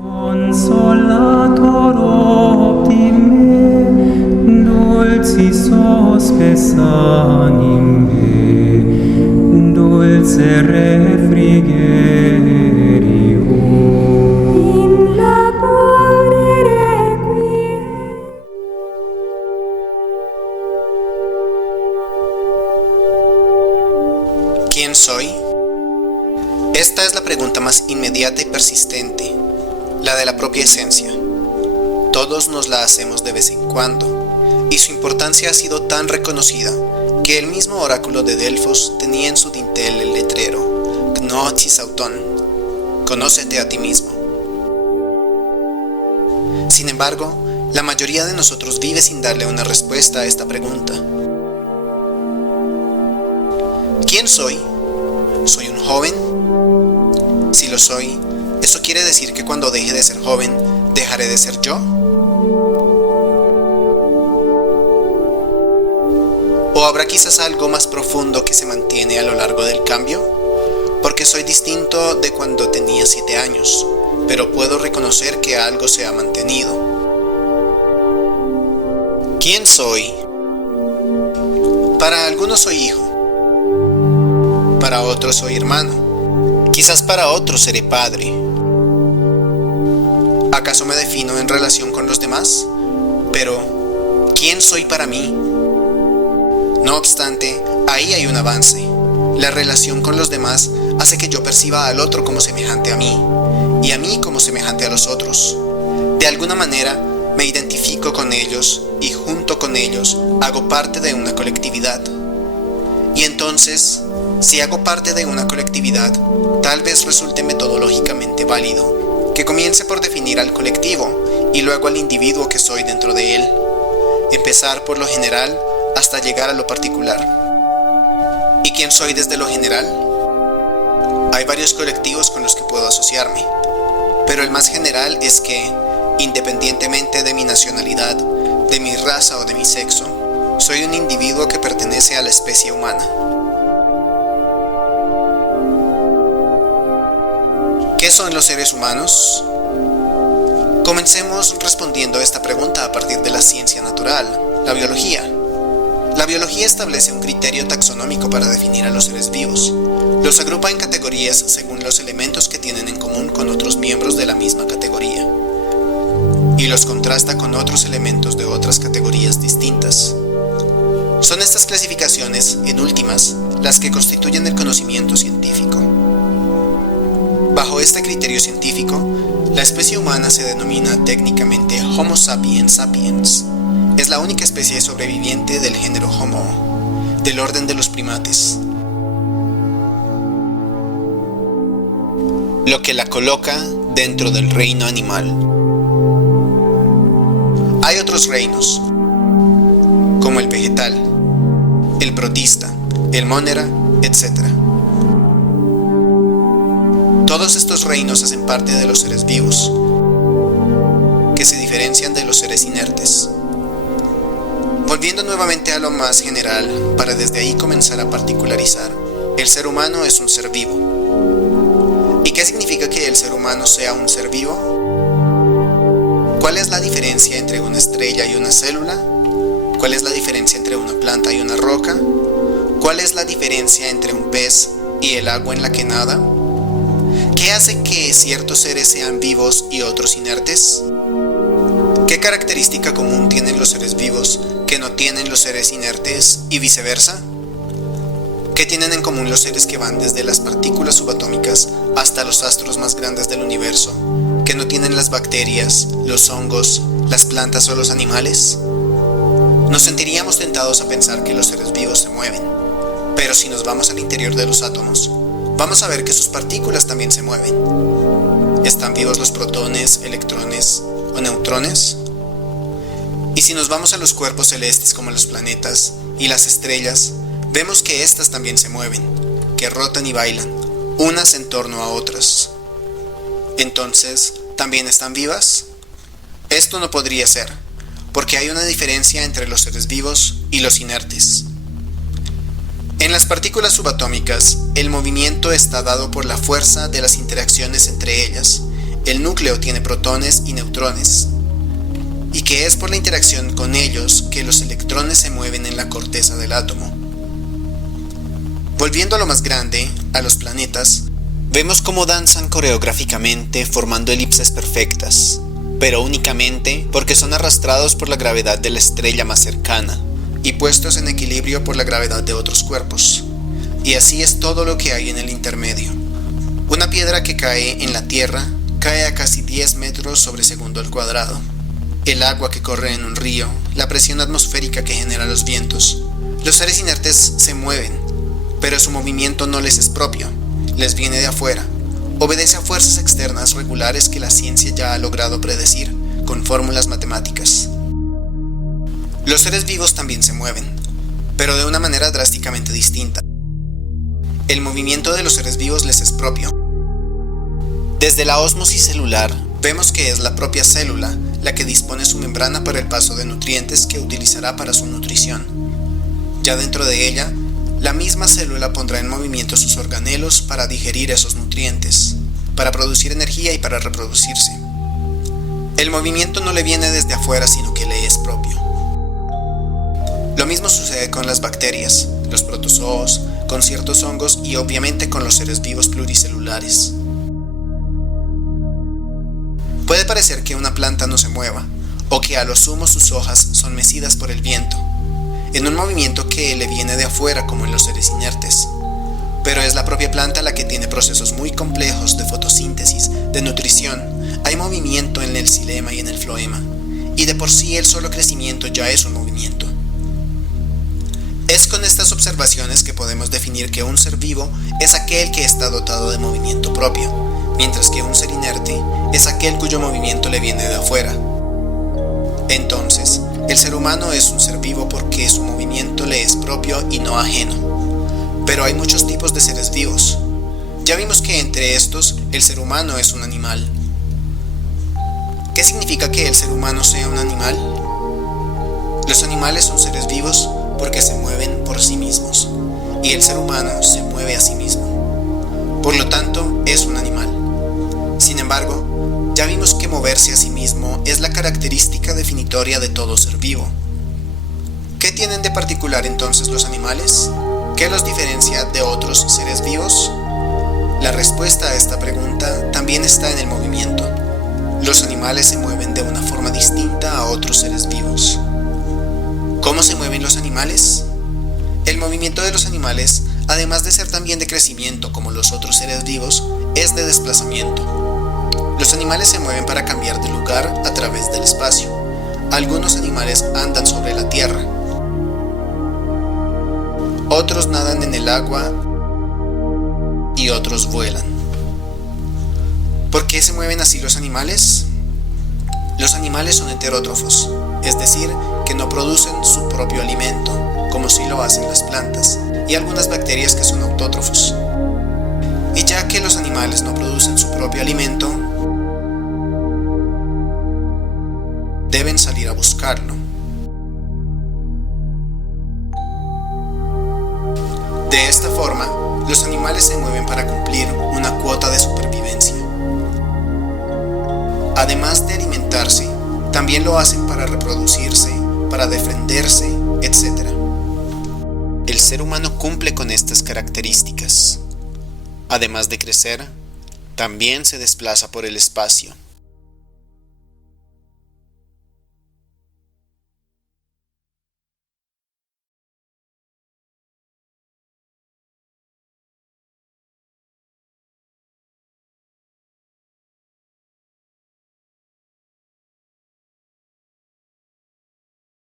Consolator optime, dulcis hospes animae, dulce refrigerio. In labore requiem. ¿Quién soy? Esta es la pregunta más inmediata y persistente, la de la propia esencia. Todos nos la hacemos de vez en cuando, y su importancia ha sido tan reconocida que el mismo oráculo de Delfos tenía en su dintel el letrero Gnosis Auton, conócete a ti mismo. Sin embargo, la mayoría de nosotros vive sin darle una respuesta a esta pregunta. ¿Quién soy? ¿Soy un joven? Si lo soy, ¿eso quiere decir que cuando deje de ser joven, dejaré de ser yo? ¿O habrá quizás algo más profundo que se mantiene a lo largo del cambio? Porque soy distinto de cuando tenía 7 años, pero puedo reconocer que algo se ha mantenido. ¿Quién soy? Para algunos soy hijo. Para otros soy hermano. Quizás para otros seré padre. ¿Acaso me defino en relación con los demás? Pero, ¿quién soy para mí? No obstante, ahí hay un avance. La relación con los demás hace que yo perciba al otro como semejante a mí, y a mí como semejante a los otros. De alguna manera, me identifico con ellos, y junto con ellos, hago parte de una colectividad. Y entonces, si hago parte de una colectividad, tal vez resulte metodológicamente válido que comience por definir al colectivo y luego al individuo que soy dentro de él. Empezar por lo general hasta llegar a lo particular. ¿Y quién soy desde lo general? Hay varios colectivos con los que puedo asociarme, pero el más general es que, independientemente de mi nacionalidad, de mi raza o de mi sexo, soy un individuo que pertenece a la especie humana. ¿Qué son los seres humanos? Comencemos respondiendo a esta pregunta a partir de la ciencia natural, la biología. La biología establece un criterio taxonómico para definir a los seres vivos. Los agrupa en categorías según los elementos que tienen en común con otros miembros de la misma categoría, y los contrasta con otros elementos de otras categorías distintas. Son estas clasificaciones, en últimas, las que constituyen el conocimiento científico. Bajo este criterio científico, la especie humana se denomina técnicamente Homo sapiens sapiens. Es la única especie sobreviviente del género Homo, del orden de los primates, lo que la coloca dentro del reino animal. Hay otros reinos, como el vegetal, el protista, el monera, etc. Todos estos reinos hacen parte de los seres vivos, que se diferencian de los seres inertes. Volviendo nuevamente a lo más general, para desde ahí comenzar a particularizar, el ser humano es un ser vivo. ¿Y qué significa que el ser humano sea un ser vivo? ¿Cuál es la diferencia entre una estrella y una célula? ¿Cuál es la diferencia entre una planta y una roca? ¿Cuál es la diferencia entre un pez y el agua en la que nada? ¿Qué hace que ciertos seres sean vivos y otros inertes? ¿Qué característica común tienen los seres vivos que no tienen los seres inertes y viceversa? ¿Qué tienen en común los seres que van desde las partículas subatómicas hasta los astros más grandes del universo, que no tienen las bacterias, los hongos, las plantas o los animales? Nos sentiríamos tentados a pensar que los seres vivos se mueven, pero si nos vamos al interior de los átomos, vamos a ver que sus partículas también se mueven. ¿Están vivos los protones, electrones o neutrones? Y si nos vamos a los cuerpos celestes como los planetas y las estrellas, vemos que éstas también se mueven, que rotan y bailan, unas en torno a otras. Entonces, ¿también están vivas? Esto no podría ser, porque hay una diferencia entre los seres vivos y los inertes. En las partículas subatómicas, el movimiento está dado por la fuerza de las interacciones entre ellas, el núcleo tiene protones y neutrones, y que es por la interacción con ellos que los electrones se mueven en la corteza del átomo. Volviendo a lo más grande, a los planetas, vemos cómo danzan coreográficamente formando elipses perfectas, pero únicamente porque son arrastrados por la gravedad de la estrella más cercana y puestos en equilibrio por la gravedad de otros cuerpos. Y así es todo lo que hay en el intermedio. Una piedra que cae en la Tierra cae a casi 10 metros sobre segundo al cuadrado. El agua que corre en un río, la presión atmosférica que genera los vientos. Los seres inertes se mueven, pero su movimiento no les es propio, les viene de afuera. Obedece a fuerzas externas regulares que la ciencia ya ha logrado predecir con fórmulas matemáticas. Los seres vivos también se mueven, pero de una manera drásticamente distinta. El movimiento de los seres vivos les es propio. Desde la ósmosis celular, vemos que es la propia célula la que dispone su membrana para el paso de nutrientes que utilizará para su nutrición. Ya dentro de ella, la misma célula pondrá en movimiento sus organelos para digerir esos nutrientes, para producir energía y para reproducirse. El movimiento no le viene desde afuera, sino que le es propio. Lo mismo sucede con las bacterias, los protozoos, con ciertos hongos y obviamente con los seres vivos pluricelulares. Puede parecer que una planta no se mueva, o que a lo sumo sus hojas son mecidas por el viento, en un movimiento que le viene de afuera como en los seres inertes. Pero es la propia planta la que tiene procesos muy complejos de fotosíntesis, de nutrición. Hay movimiento en el xilema y en el floema, y de por sí el solo crecimiento ya es un movimiento. Es con estas observaciones que podemos definir que un ser vivo es aquel que está dotado de movimiento propio, mientras que un ser inerte es aquel cuyo movimiento le viene de afuera. Entonces, el ser humano es un ser vivo porque su movimiento le es propio y no ajeno. Pero hay muchos tipos de seres vivos. Ya vimos que entre estos, el ser humano es un animal. ¿Qué significa que el ser humano sea un animal? Los animales son seres vivos porque se mueven por sí mismos, y el ser humano se mueve a sí mismo. Por lo tanto, es un animal. Sin embargo, ya vimos que moverse a sí mismo es la característica definitoria de todo ser vivo. ¿Qué tienen de particular entonces los animales? ¿Qué los diferencia de otros seres vivos? La respuesta a esta pregunta también está en el movimiento. Los animales se mueven de una forma distinta a otros seres vivos. ¿Cómo se mueven los animales? El movimiento de los animales, además de ser también de crecimiento como los otros seres vivos, es de desplazamiento. Los animales se mueven para cambiar de lugar a través del espacio. Algunos animales andan sobre la tierra. Otros nadan en el agua y otros vuelan. ¿Por qué se mueven así los animales? Los animales son heterótrofos, es decir, que no producen su propio alimento, como sí lo hacen las plantas, y algunas bacterias que son autótrofos. Y ya que los animales no producen su propio alimento, deben salir a buscarlo. De esta forma, los animales se mueven para cumplir una cuota de supervivencia. Además de alimentarse, también lo hacen para reproducirse, para defenderse, etc. El ser humano cumple con estas características. Además de crecer, también se desplaza por el espacio.